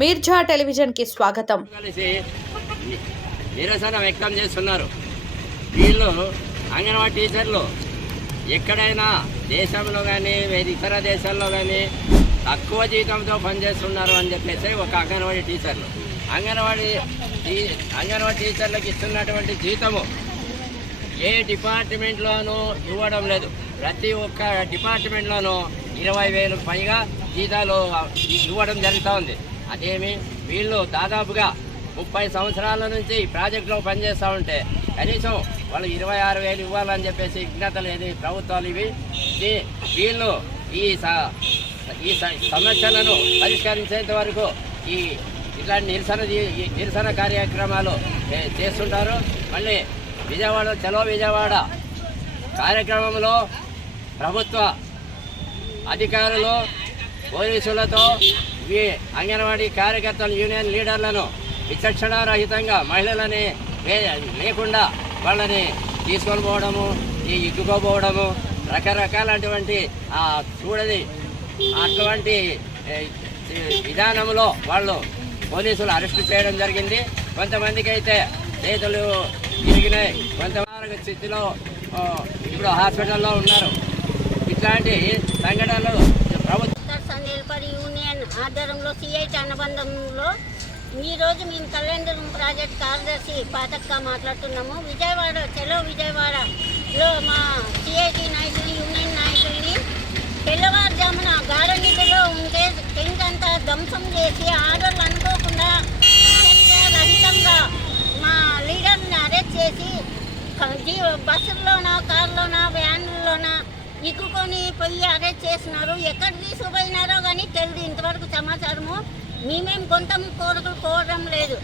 Mirza television కి స్వాగతం. నిరసన వ్యక్తం చేస్తున్నారు. వీళ్ళు అంగన్వాడీ టీచర్లు ఎక్కడైనా దేశంలో కానీ ఇతర దేశాల్లో కానీ తక్కువ జీతంతో పనిచేస్తున్నారు అని చెప్పేసి ఒక అంగన్వాడీ టీచర్లకు ఇస్తున్నటువంటి జీతము ఏ డిపార్ట్మెంట్లోనూ ఇవ్వడం లేదు. ప్రతి ఒక్క డిపార్ట్మెంట్లోనూ 20,000 పైగా జీతాలు ఇవ్వడం జరుగుతూ ఉంది. అదేమి వీళ్ళు దాదాపుగా 30 సంవత్సరాల నుంచి ఈ ప్రాజెక్టులో పనిచేస్తూ ఉంటే కనీసం వాళ్ళు 26,000 ఇవ్వాలని చెప్పేసి విజ్ఞత లేదు ప్రభుత్వాలు. వీళ్ళు ఈ సమస్యలను పరిష్కరించేంత వరకు ఇట్లాంటి నిరసన కార్యక్రమాలు చేస్తుంటారు. మళ్ళీ విజయవాడ చలో విజయవాడ కార్యక్రమంలో ప్రభుత్వ అధికారులు పోలీసులతో ఈ అంగన్వాడీ కార్యకర్తలు యూనియన్ లీడర్లను విచక్షణారహితంగా మహిళలని లేకుండా వాళ్ళని తీసుకొని పోవడము, ఇగ్గుకోపోవడము, రకరకాలటువంటి చూడది అటువంటి విధానంలో వాళ్ళు పోలీసులు అరెస్టు చేయడం జరిగింది. కొంతమందికి అయితే చేతులు తిరిగినాయి, కొంతమంది స్థితిలో ఇప్పుడు హాస్పిటల్లో ఉన్నారు. ఇట్లాంటి సంఘటనలు ప్రభుత్వం యూనియన్ ఆధ్వర్యంలో సిఐటి అనుబంధంలో ఈరోజు మేము కళ్యాణదుర్గం ప్రాజెక్ట్ కార్యదర్శి పాతక్క మాట్లాడుతున్నాము. విజయవాడ చలో విజయవాడలో మా సిఐటి నాయకులు యూనియన్ నాయకుల్ని తెల్లవారుజామున గాఢ నిధిలో ఉంటే టెంట్ అంతా ధ్వంసం చేసి ఆర్డర్లు అనుకోకుండా రహితంగా మా లీడర్ని అరెస్ట్ చేసి బస్సుల్లోనా కార్లోనా వ్యాన్లోనా ఇక్కుకొని పోయి అరెస్ట్ చేస్తున్నారు. ఎక్కడ తీసుకుపోయినారో కానీ తెలియదు ఇంతవరకు సమాచారము. మేమేం గొంతం కోరడం లేదు.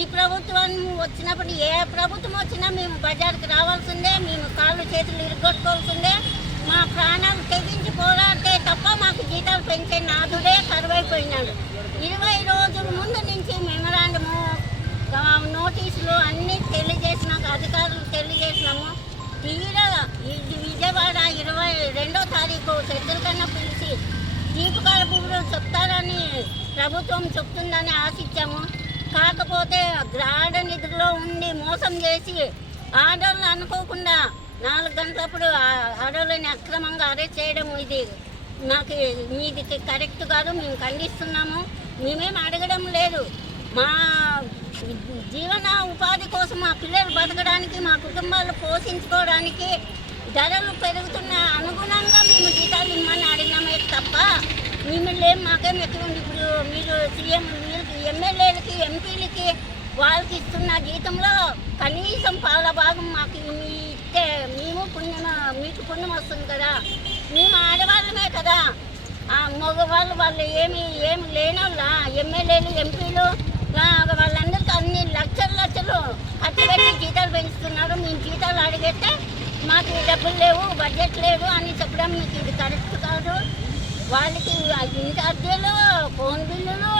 ఈ ప్రభుత్వం వచ్చినప్పుడు ఏ ప్రభుత్వం వచ్చినా మేము బజార్కి రావాల్సిందే, మేము కాళ్ళు చేతులు ఇరుగొట్టుకోవాల్సిందే. మా ప్రాణాలు తెగించి పోరాడితే తప్ప మాకు జీతాలు పెంచే నాదుడే కరువైపోయినాడు. 20 రోజుల ముందు నుంచి మెమరాండము నోటీసులు అన్నీ తెలియజేసినాక అధికారులు తెలియజేసినాము. తీరా విజయవాడ 22వ తారీఖు చర్చల కన్నా పిలిచి దీపకాల పువ్వులు చెప్తారని ప్రభుత్వం చెప్తుందని ఆశించాము. కాకపోతే గాఢ నిద్రలో ఉండి మోసం చేసి ఆర్డర్లు అనుకోకుండా 4 గంటలప్పుడు ఆర్డర్లని అక్రమంగా అరెస్ట్ చేయడం ఇది మీది కరెక్ట్ కాదు. మేము ఖండిస్తున్నాము. మేమేం అడగడం లేదు. మా జీవన ఉపాధి కోసం మా పిల్లలు బతకడానికి, మా కుటుంబాలు పోషించుకోవడానికి ధరలు పెరుగుతున్న అనుగుణంగా మేము జీతాలు ఇమ్మని అడిగినామే తప్ప మిమ్మల్ని మాకేం ఎక్కువ ఉంది. ఇప్పుడు మీరు సీఎం ఎమ్మెల్యేలకి ఎంపీలకి వాళ్ళకి ఇస్తున్న జీతంలో కనీసం పాల భాగం మాకు ఇస్తే మీకు పుణ్యం వస్తుంది కదా. మేము ఆడవాళ్ళమే కదా. వాళ్ళు ఏమి లేనోళ్ళ ఎమ్మెల్యేలు ఎంపీలు వాళ్ళందరికీ అన్ని లక్షలు ఖర్చు పెట్టి జీతాలు పెంచుతున్నారు. మేము జీతాలు అడిగితే మాకు డబ్బులు లేవు, బడ్జెట్ లేదు అని చెప్పడం మీకు ఇది కరెక్ట్ కాదు. వాళ్ళకి ఇంటి అద్దెలు, ఫోన్ బిల్లులు,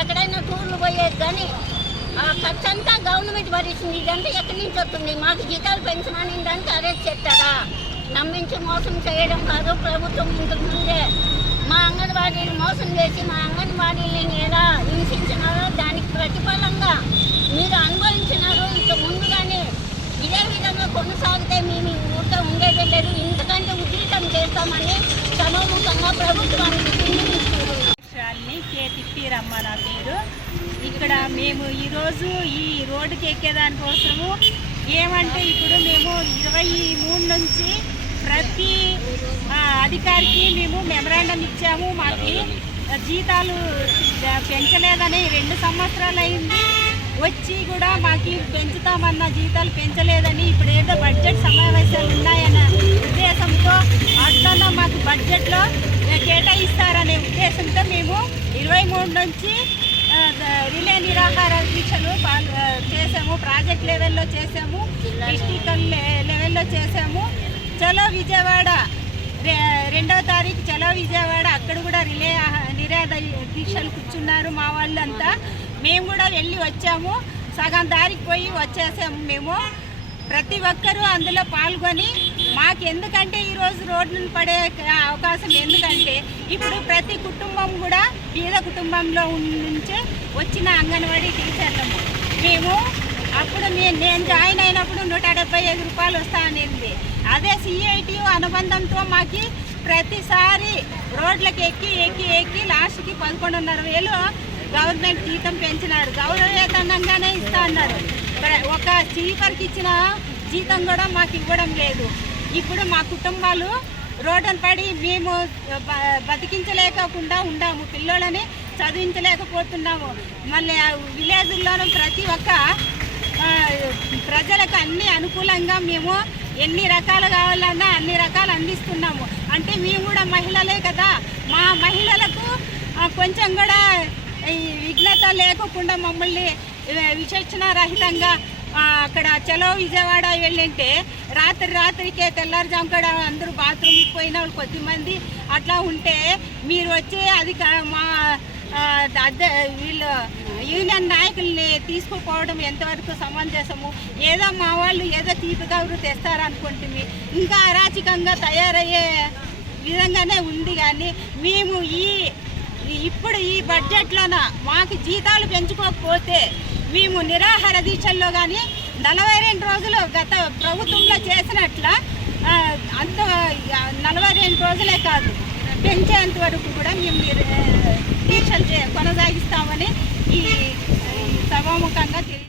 ఎక్కడైనా టూర్లు పోయేది కానీ ఆ ఖర్చు అంతా గవర్నమెంట్ భరిస్తుంది. ఇదంతా ఎక్కడి నుంచి వస్తుంది? మాకు జీతాలు పెంచమని దానికి అరెస్ట్ చేస్తారా? నమ్మించి మోసం చేయడం కాదు. ప్రభుత్వం ఇంతకు ముందే మా అంగన్వాడీలు మోసం చేసి మా అంగన్వాడీలని ఎలా హింసించినారో దానికి ప్రతిఫలంగా మీరు అనుభవించినారు. ఇక ముందుగానే ఇదే విధంగా కొనసాగితే మేము ఊరితో ఉండేదే లేదు. ఇంతకంటే ఉద్రిక్తం చేస్తామని సమూహంగా ప్రభుత్వానికి తిప్పిరమ్మ నా పేరు. ఇక్కడ మేము ఈరోజు ఈ రోడ్డుకి ఎక్కేదానికోసము ఏమంటే ఇప్పుడు మేము 23 నుంచి ప్రతి అధికారికి మేము మెమరాండం ఇచ్చాము. మాకు జీతాలు పెంచలేదని 2 సంవత్సరాలు అయింది. వచ్చి కూడా మాకు పెంచుతామన్న జీతాలు పెంచలేదని ఇప్పుడు ఏదో బడ్జెట్ సమావేశాలు ఉన్నాయన్న ఉద్దేశంతో అట్లన్నా మాకు బడ్జెట్లో కేటాయిస్తారనే ఉద్దేశంతో మేము 23 నుంచి రిలే నిరాహార దీక్షలు చేసాము. ప్రాజెక్ట్ లెవెల్లో చేసాము, డిస్ట్రిక్ట్ లెవెల్లో చేసాము. చలో విజయవాడ 2వ తారీఖు చలో విజయవాడ అక్కడ కూడా రిలే దీక్షలు కూర్చున్నారు మా వాళ్ళంతా. మేము కూడా వెళ్ళి వచ్చాము. సగం దారికి పోయి వచ్చేసాము. మేము ప్రతి ఒక్కరూ అందులో పాల్గొని మాకు ఎందుకంటే ఈరోజు రోడ్లను పడే అవకాశం ఎందుకంటే ఇప్పుడు ప్రతి కుటుంబం కూడా పేద కుటుంబంలో నుంచే వచ్చిన అంగన్వాడీ టీచర్లము మేము. అప్పుడు నేను జాయిన్ అయినప్పుడు 175 రూపాయలు వస్తా అనేది. అదే CITU అనుబంధంతో మాకు ప్రతిసారి రోడ్లకు ఎక్కి లాస్ట్కి 11,500 గవర్నమెంట్ జీతం పెంచినాడు. గౌరవవేతనంగానే ఇస్తా అన్నాడు. ఒక చీపర్కి ఇచ్చిన జీతం కూడా మాకు ఇవ్వడం లేదు. ఇప్పుడు మా కుటుంబాలు రోడ్డున పడి మేము బతికించలేకుండా ఉన్నాము, పిల్లలని చదివించలేకపోతున్నాము. మళ్ళీ విలేజ్లోనూ ప్రతి ఒక్క ప్రజలకు అన్ని అనుకూలంగా మేము ఎన్ని రకాలు కావాలన్నా అన్ని రకాలు అందిస్తున్నాము. అంటే మేము కూడా మహిళలే కదా, మా మహిళలకు కొంచెం కూడా ఈ విఘ్నత లేకుండా మమ్మల్ని విచక్షణ రహితంగా అక్కడ చలో విజయవాడ వెళ్ళింటే రాత్రికే తెల్లారుజాము కూడా అందరూ బాత్రూమ్కి పోయిన వాళ్ళు కొద్దిమంది అట్లా ఉంటే మీరు వచ్చి అది మా వీళ్ళు యూనియన్ నాయకుల్ని తీసుకుపోవడం ఎంతవరకు సమంజసము? ఏదో మా వాళ్ళు ఏదో తీపిగౌరు తెస్తారనుకుంటుంది, ఇంకా అరాచకంగా తయారయ్యే విధంగానే ఉంది. కానీ మేము ఇప్పుడు ఈ బడ్జెట్లోన మాకు జీతాలు పెంచుకోకపోతే మేము నిరాహార దీక్షల్లో కానీ 42 రోజులు గత ప్రభుత్వంలో చేసినట్ల అంత 42 రోజులే కాదు పెంచేంత వరకు కూడా మేము దీక్షలు కొనసాగిస్తామని ఈ సభాముఖంగా తెలియ